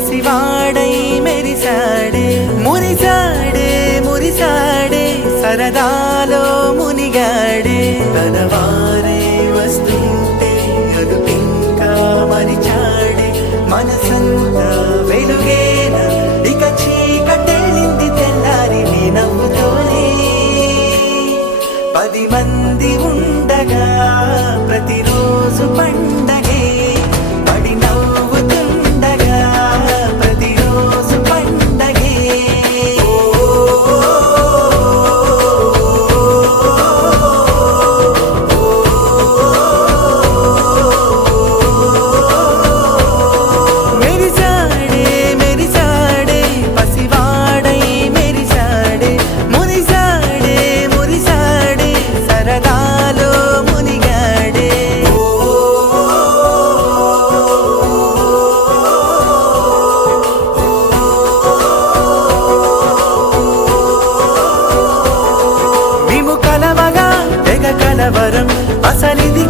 పసివాడై మెరిసాడే మురిసాడే మురిసాడే సరదాలో మునిగాడే తనవారే వస్తుంటే అదుపింకా మరిచాడే మనసంతా వెలుగేనా ఇక చీకటెళ్ళింది తెల్లారి నీ నవ్వుతోనే 10 మంది ఉండగా ప్రతిరోజు పండగే పడి నవ్వుతుండగా ప్రతిరోజు పండగే మెరిసాడే మెరిసాడే పసివాడై మెరిసాడే మురిసాడే మురిసాడే సరదాలో మునిగాడే మేము కలవగా తెగ కలవరం అసలిది